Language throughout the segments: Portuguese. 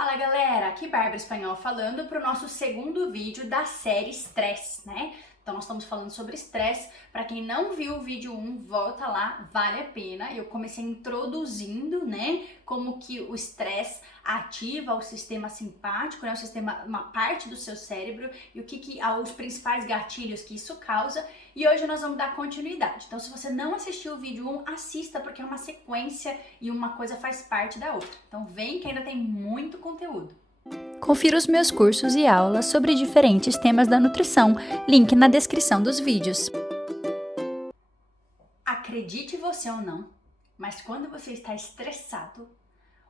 Fala galera, aqui Bárbara Espanhol falando para o nosso segundo vídeo da série Stress, né? Então nós estamos falando sobre estresse. Para quem não viu o vídeo 1, volta lá, vale a pena. Eu comecei introduzindo, né, como que o estresse ativa o sistema simpático, né, o sistema, uma parte do seu cérebro e o que os principais gatilhos que isso causa. E hoje nós vamos dar continuidade. Então se você não assistiu o vídeo 1, assista porque é uma sequência e uma coisa faz parte da outra. Então vem que ainda tem muito conteúdo. Confira os meus cursos e aulas sobre diferentes temas da nutrição, link na descrição dos vídeos. Acredite você ou não, mas quando você está estressado,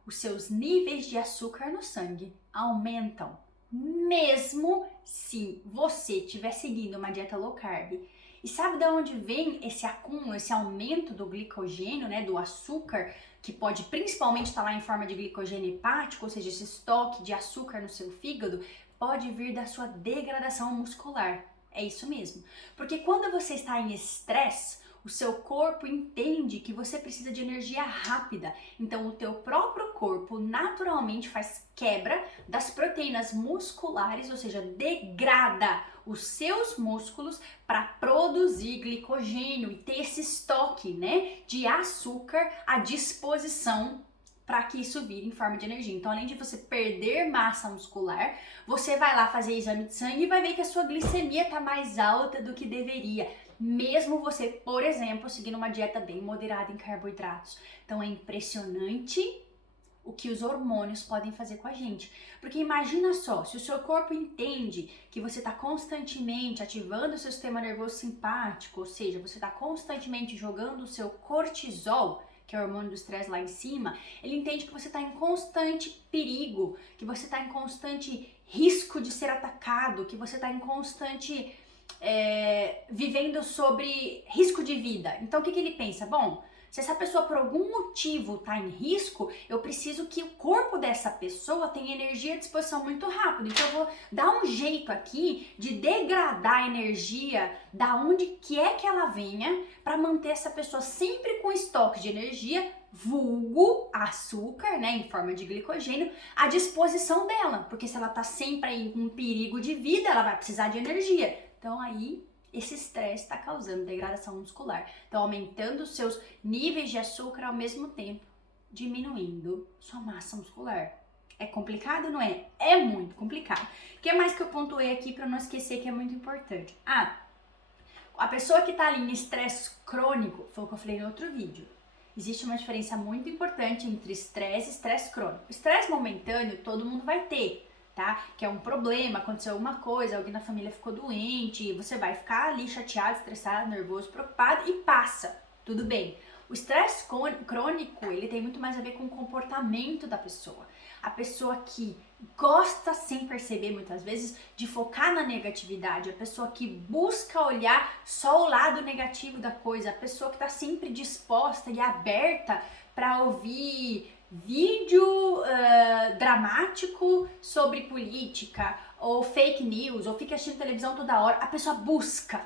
os seus níveis de açúcar no sangue aumentam, mesmo se você estiver seguindo uma dieta low carb. E sabe de onde vem esse acúmulo, esse aumento do glicogênio, né, do açúcar, que pode principalmente estar lá em forma de glicogênio hepático, ou seja, esse estoque de açúcar no seu fígado, pode vir da sua degradação muscular. É isso mesmo. Porque quando você está em estresse, o seu corpo entende que você precisa de energia rápida. Então, o teu próprio corpo naturalmente faz quebra das proteínas musculares, ou seja, degrada os seus músculos para produzir glicogênio e ter esse estoque, né, de açúcar à disposição para que isso vire em forma de energia. Então, além de você perder massa muscular, você vai lá fazer exame de sangue e vai ver que a sua glicemia está mais alta do que deveria. Mesmo você, por exemplo, seguindo uma dieta bem moderada em carboidratos. Então é impressionante o que os hormônios podem fazer com a gente. Porque imagina só, se o seu corpo entende que você está constantemente ativando o seu sistema nervoso simpático, ou seja, você está constantemente jogando o seu cortisol, que é o hormônio do estresse lá em cima, ele entende que você está em constante perigo, que você está em constante risco de ser atacado, que você está em constante vivendo sobre risco de vida. Então o que ele pensa? Bom, se essa pessoa por algum motivo está em risco, eu preciso que o corpo dessa pessoa tenha energia à disposição muito rápido. Então eu vou dar um jeito aqui de degradar a energia da onde que ela venha para manter essa pessoa sempre com estoque de energia, vulgo açúcar, né, em forma de glicogênio, à disposição dela. Porque se ela está sempre aí com perigo de vida, ela vai precisar de energia. Então aí esse estresse está causando degradação muscular. Então aumentando os seus níveis de açúcar ao mesmo tempo diminuindo sua massa muscular. É complicado, não é? É muito complicado. O que mais que eu pontuei aqui para não esquecer que é muito importante? A pessoa que está ali em estresse crônico, foi o que eu falei no outro vídeo. Existe uma diferença muito importante entre estresse e estresse crônico. Estresse momentâneo todo mundo vai ter. Tá? Que é um problema, aconteceu alguma coisa, alguém na família ficou doente, você vai ficar ali chateado, estressado, nervoso, preocupado e passa, tudo bem. O estresse crônico, ele tem muito mais a ver com o comportamento da pessoa. A pessoa que gosta, sem perceber muitas vezes, de focar na negatividade, a pessoa que busca olhar só o lado negativo da coisa, a pessoa que está sempre disposta e aberta para ouvir vídeo dramático sobre política ou fake news, ou fica assistindo televisão toda hora, a pessoa busca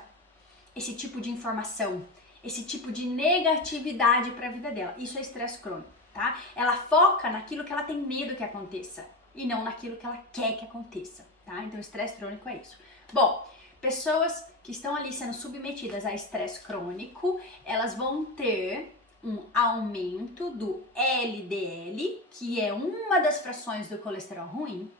esse tipo de informação, esse tipo de negatividade para a vida dela. Isso é estresse crônico, tá? Ela foca naquilo que ela tem medo que aconteça e não naquilo que ela quer que aconteça, tá? Então estresse crônico é isso. Bom, pessoas que estão ali sendo submetidas a estresse crônico, elas vão ter um aumento do LDL, que é uma das frações do colesterol ruim,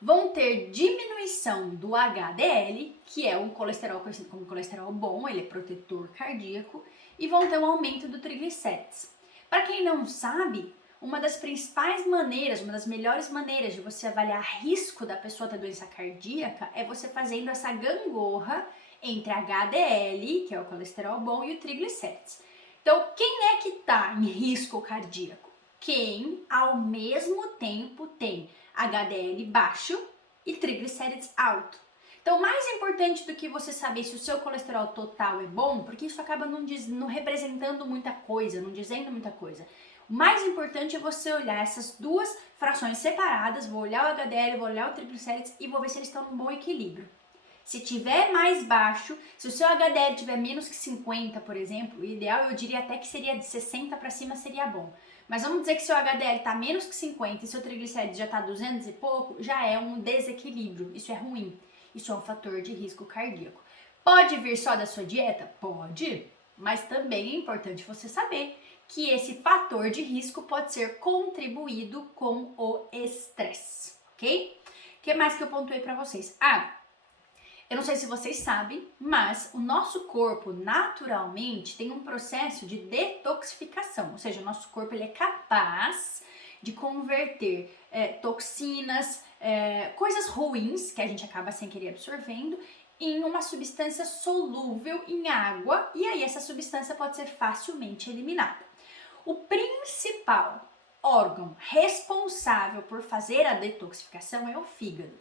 vão ter diminuição do HDL, que é um colesterol conhecido como colesterol bom, ele é protetor cardíaco, e vão ter um aumento do triglicérides. Para quem não sabe, uma das principais maneiras, uma das melhores maneiras de você avaliar risco da pessoa ter doença cardíaca é você fazendo essa gangorra entre HDL, que é o colesterol bom, e o triglicérides. Então, quem é que está em risco cardíaco? Quem, ao mesmo tempo, tem HDL baixo e triglicérides alto. Então, mais importante do que você saber se o seu colesterol total é bom, porque isso acaba não representando muita coisa, não dizendo muita coisa. O mais importante é você olhar essas duas frações separadas, vou olhar o HDL, vou olhar o triglicérides e vou ver se eles estão em bom equilíbrio. Se tiver mais baixo, se o seu HDL tiver menos que 50, por exemplo, o ideal eu diria até que seria de 60 para cima seria bom. Mas vamos dizer que seu HDL está menos que 50 e seu triglicérides já está 200 e pouco, já é um desequilíbrio. Isso é ruim. Isso é um fator de risco cardíaco. Pode vir só da sua dieta? Pode. Mas também é importante você saber que esse fator de risco pode ser contribuído com o estresse, ok? O que mais que eu pontuei para vocês? Eu não sei se vocês sabem, mas o nosso corpo naturalmente tem um processo de detoxificação, ou seja, o nosso corpo ele é capaz de converter toxinas, coisas ruins que a gente acaba sem querer absorvendo em uma substância solúvel em água, e aí essa substância pode ser facilmente eliminada. O principal órgão responsável por fazer a detoxificação é o fígado.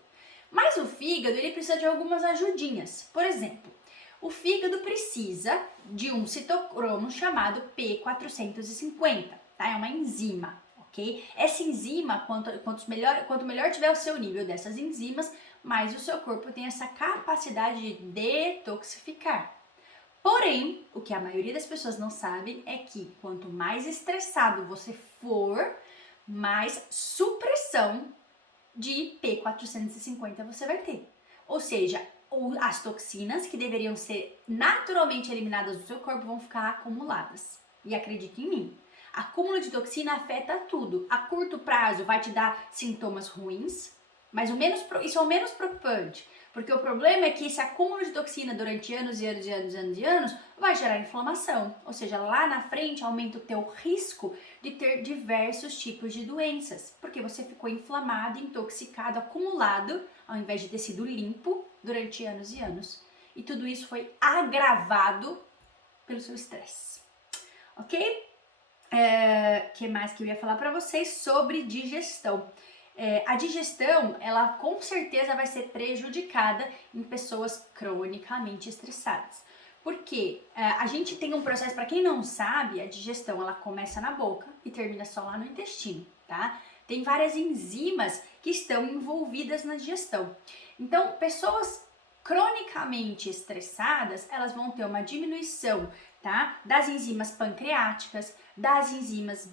Mas o fígado ele precisa de algumas ajudinhas. Por exemplo, o fígado precisa de um citocromo chamado P450, tá? É uma enzima, ok? Essa enzima, quanto melhor tiver o seu nível dessas enzimas, mais o seu corpo tem essa capacidade de detoxificar. Porém, o que a maioria das pessoas não sabe é que quanto mais estressado você for, mais supressão de P450 você vai ter. Ou seja, as toxinas que deveriam ser naturalmente eliminadas do seu corpo vão ficar acumuladas. E acredite em mim, acúmulo de toxina afeta tudo. A curto prazo vai te dar sintomas ruins, mas isso é o menos preocupante. Porque o problema é que esse acúmulo de toxina durante anos e anos e anos e anos e anos vai gerar inflamação. Ou seja, lá na frente aumenta o teu risco de ter diversos tipos de doenças. Porque você ficou inflamado, intoxicado, acumulado, ao invés de ter sido limpo durante anos e anos. E tudo isso foi agravado pelo seu estresse. Ok? Que mais que eu ia falar para vocês sobre digestão? A digestão, ela com certeza vai ser prejudicada em pessoas cronicamente estressadas. Porque a gente tem um processo, para quem não sabe, a digestão ela começa na boca e termina só lá no intestino, tá? Tem várias enzimas que estão envolvidas na digestão. Então, pessoas cronicamente estressadas, elas vão ter uma diminuição, tá? Das enzimas pancreáticas, das enzimas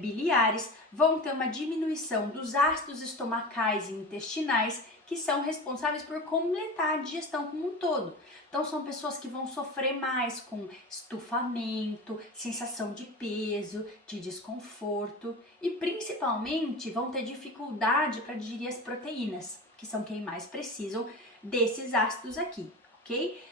biliares, vão ter uma diminuição dos ácidos estomacais e intestinais, que são responsáveis por completar a digestão como um todo. Então, são pessoas que vão sofrer mais com estufamento, sensação de peso, de desconforto e, principalmente, vão ter dificuldade para digerir as proteínas, que são quem mais precisam desses ácidos aqui, ok?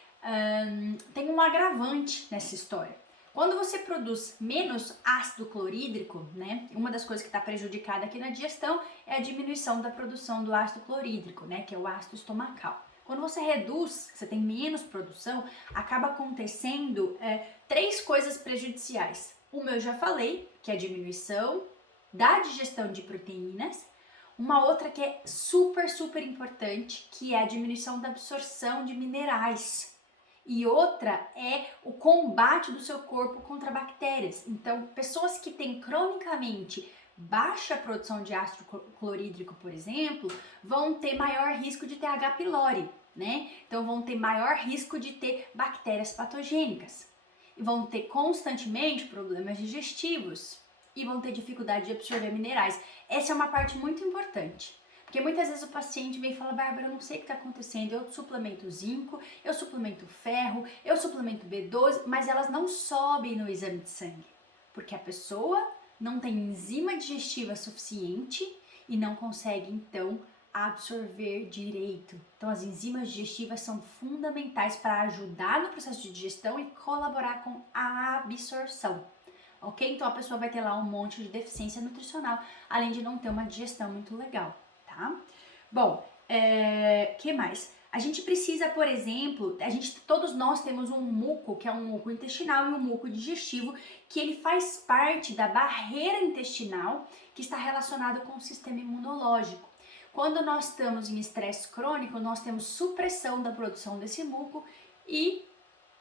Tem um agravante nessa história. Quando você produz menos ácido clorídrico, né? Uma das coisas que está prejudicada aqui na digestão é a diminuição da produção do ácido clorídrico, né? Que é o ácido estomacal. Quando você reduz, você tem menos produção, acaba acontecendo 3 coisas prejudiciais. Uma eu já falei, que é a diminuição da digestão de proteínas. Uma outra que é super, super importante, que é a diminuição da absorção de minerais. E outra é o combate do seu corpo contra bactérias. Então, pessoas que têm cronicamente baixa produção de ácido clorídrico, por exemplo, vão ter maior risco de ter H. pylori, né? Então, vão ter maior risco de ter bactérias patogênicas. E vão ter constantemente problemas digestivos. E vão ter dificuldade de absorver minerais. Essa é uma parte muito importante. Porque muitas vezes o paciente vem e fala, Bárbara, eu não sei o que está acontecendo, eu suplemento zinco, eu suplemento ferro, eu suplemento B12, mas elas não sobem no exame de sangue. Porque a pessoa não tem enzima digestiva suficiente e não consegue, então, absorver direito. Então, as enzimas digestivas são fundamentais para ajudar no processo de digestão e colaborar com a absorção. Ok? Então, a pessoa vai ter lá um monte de deficiência nutricional, além de não ter uma digestão muito legal. Tá? Bom, que mais? A gente precisa, por exemplo, todos nós temos um muco, que é um muco intestinal e um muco digestivo, que ele faz parte da barreira intestinal que está relacionado com o sistema imunológico. Quando nós estamos em estresse crônico, nós temos supressão da produção desse muco e,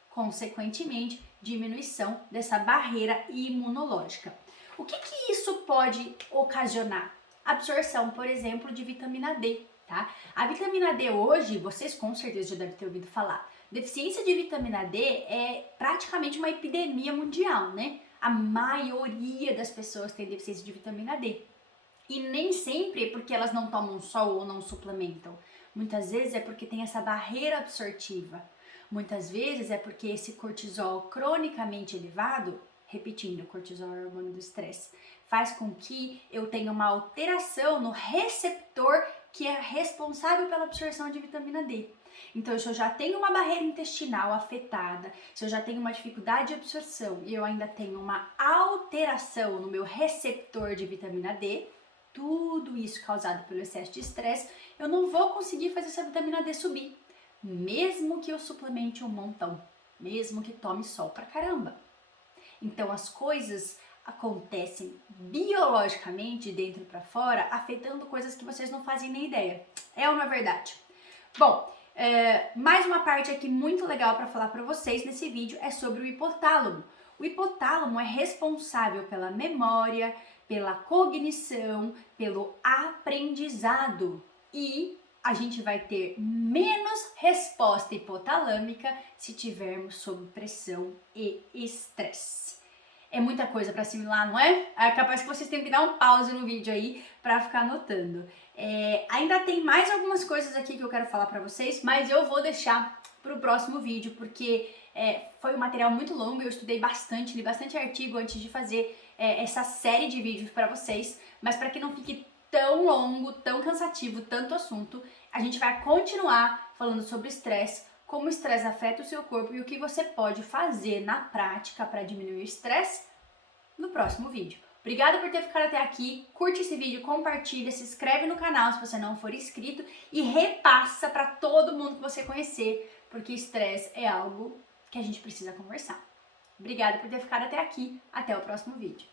consequentemente, diminuição dessa barreira imunológica. O que isso pode ocasionar? Absorção, por exemplo, de vitamina D, tá? A vitamina D hoje, vocês com certeza já devem ter ouvido falar, deficiência de vitamina D é praticamente uma epidemia mundial, né? A maioria das pessoas tem deficiência de vitamina D. E nem sempre é porque elas não tomam sol ou não suplementam. Muitas vezes é porque tem essa barreira absortiva. Muitas vezes é porque esse cortisol cronicamente elevado, repetindo, o cortisol é o hormônio do estresse, faz com que eu tenha uma alteração no receptor que é responsável pela absorção de vitamina D. Então, se eu já tenho uma barreira intestinal afetada, se eu já tenho uma dificuldade de absorção e eu ainda tenho uma alteração no meu receptor de vitamina D, tudo isso causado pelo excesso de estresse, eu não vou conseguir fazer essa vitamina D subir, mesmo que eu suplemente um montão, mesmo que tome sol pra caramba. Então, as coisas acontecem biologicamente, de dentro para fora, afetando coisas que vocês não fazem nem ideia. É ou não é verdade? Bom, mais uma parte aqui muito legal para falar para vocês nesse vídeo é sobre o hipotálamo. O hipotálamo é responsável pela memória, pela cognição, pelo aprendizado e a gente vai ter menos resposta hipotalâmica se tivermos sob pressão e estresse. É muita coisa para assimilar, não é? É capaz que vocês tenham que dar um pause no vídeo aí para ficar anotando. Ainda tem mais algumas coisas aqui que eu quero falar para vocês, mas eu vou deixar para o próximo vídeo, porque foi um material muito longo, eu estudei bastante, li bastante artigo antes de fazer essa série de vídeos para vocês, mas para que não fique tão longo, tão cansativo, tanto assunto, a gente vai continuar falando sobre estresse, como o estresse afeta o seu corpo e o que você pode fazer na prática para diminuir o estresse no próximo vídeo. Obrigada por ter ficado até aqui, curte esse vídeo, compartilha, se inscreve no canal se você não for inscrito e repassa para todo mundo que você conhecer, porque estresse é algo que a gente precisa conversar. Obrigada por ter ficado até aqui, até o próximo vídeo.